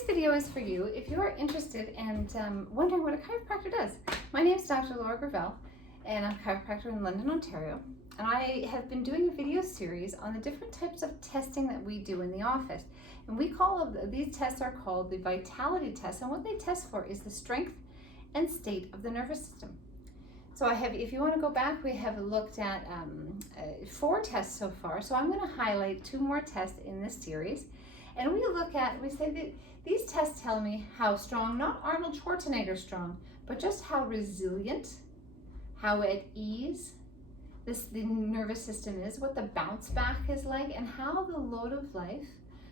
This video is for you if you are interested and wondering what a chiropractor does. My name is Dr. Laura Gravel, and I'm a chiropractor in London, Ontario. And I have been doing a video series on the different types of testing that we do in the office. And these tests are called the vitality tests. And what they test for is the strength and state of the nervous system. So if you want to go back, we have looked at 4 tests so far. So I'm going to highlight 2 more tests in this series. And we say that these tests tell me how strong, not Arnold Schwarzenegger strong, but just how resilient, how at ease the nervous system is, what the bounce back is like, and how the load of life,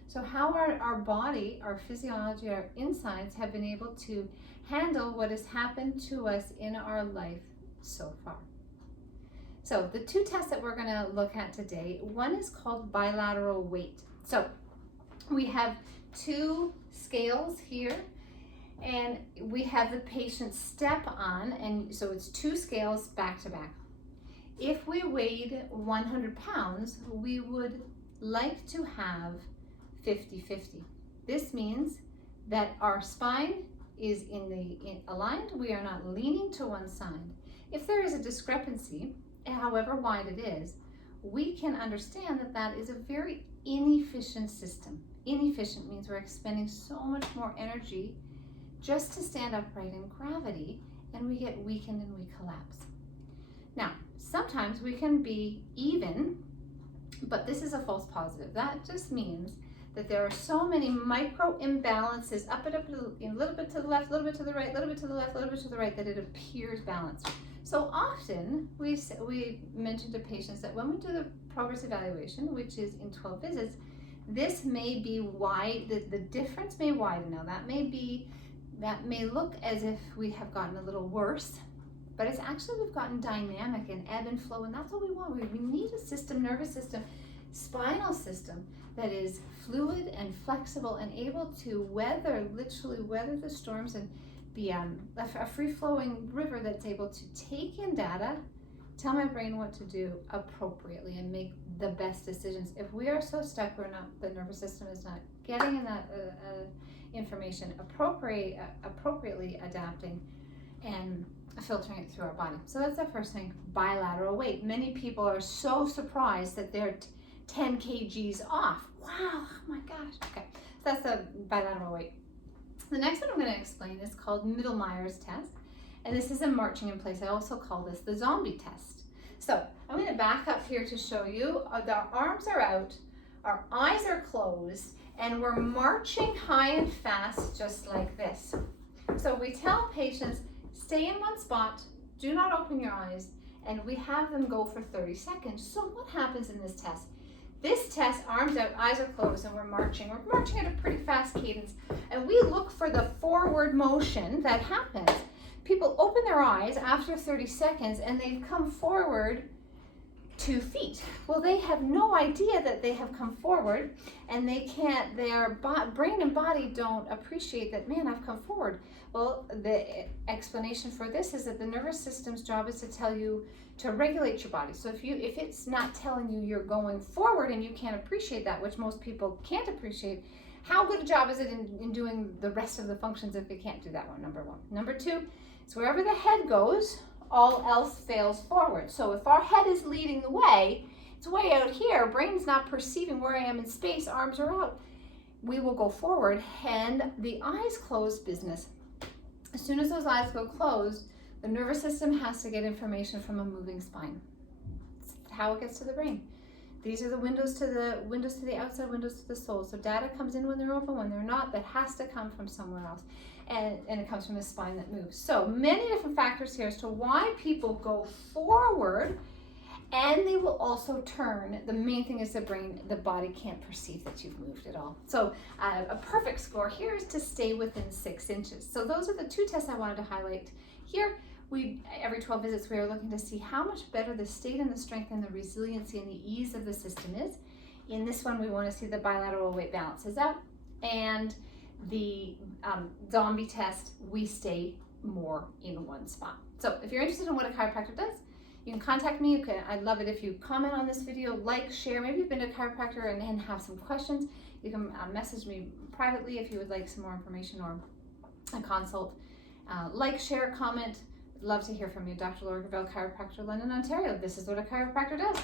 so how our body, our physiology, our insides have been able to handle what has happened to us in our life so far. So the 2 tests that we're going to look at today, one is called bilateral weight. So we have 2 scales here, and we have the patient step on, and so it's 2 scales back to back. If we weighed 100 pounds, we would like to have 50-50. This means that our spine is aligned. We are not leaning to one side. If there is a discrepancy, however wide it is, we can understand that that is a very inefficient system. Inefficient means we're expending so much more energy just to stand upright in gravity, and we get weakened and we collapse. Now, sometimes we can be even, but this is a false positive. That just means that there are so many micro imbalances, up and up, a little bit to the left, a little bit to the right, a little bit to the left, a little bit to the right, that it appears balanced. So often we mention to patients that when we do the progress evaluation, which is in 12 visits, this may be wide, the difference may widen. Now that may look as if we have gotten a little worse, but it's actually we've gotten dynamic and ebb and flow, and that's what we want. We need a system, nervous system, spinal system that is fluid and flexible and able to literally weather the storms and be a free-flowing river that's able to take in data, tell my brain what to do appropriately, and make the best decisions. If we are so stuck, the nervous system is not getting in that information appropriately adapting and filtering it through our body. So that's the first thing, bilateral weight. Many people are so surprised that they're 10 kgs off. Wow, oh my gosh. Okay, so that's the bilateral weight. The next one I'm going to explain is called Middlemeyer's test, and this is a marching in place. I also call this the zombie test. So I'm going to back up here to show you. Our arms are out, our eyes are closed, and we're marching high and fast just like this. So we tell patients, stay in one spot, do not open your eyes, and we have them go for 30 seconds. So what happens in this test? This test, arms out, eyes are closed, and we're marching. We're marching at a pretty fast cadence, and we look for the forward motion that happens. People open their eyes after 30 seconds, and they've come forward 2 feet. Well, they have no idea that they have come forward, and their brain and body don't appreciate that, man, I've come forward. Well, the explanation for this is that the nervous system's job is to tell you to regulate your body. So if it's not telling you you're going forward and you can't appreciate that, which most people can't appreciate, how good a job is it in doing the rest of the functions if it can't do that one, number 1. Number 2, it's wherever the head goes, all else fails forward. So if our head is leading the way, it's way out here, brain's not perceiving where I am in space, arms are out, we will go forward. And the eyes closed business, as soon as those eyes go closed, the nervous system has to get information from a moving spine. It's how it gets to the brain. These are the windows to the outside, windows to the soul. So data comes in when they're open, when they're not, that has to come from somewhere else. And it comes from the spine that moves. So many different factors here as to why people go forward, and they will also turn. The main thing is the body can't perceive that you've moved at all. So a perfect score here is to stay within 6 inches. So those are the 2 tests I wanted to highlight here. Every 12 visits, we are looking to see how much better the state and the strength and the resiliency and the ease of the system is. In this one, we want to see the bilateral weight balances out, and the zombie test, we stay more in one spot. So if you're interested in what a chiropractor does, you can contact me. I'd love it if you comment on this video, like, share. Maybe you've been to a chiropractor and have some questions. You can message me privately if you would like some more information or a consult. Like, share, comment. I'd love to hear from you. Dr. Laura Gravel, chiropractor, London, Ontario. This is what a chiropractor does.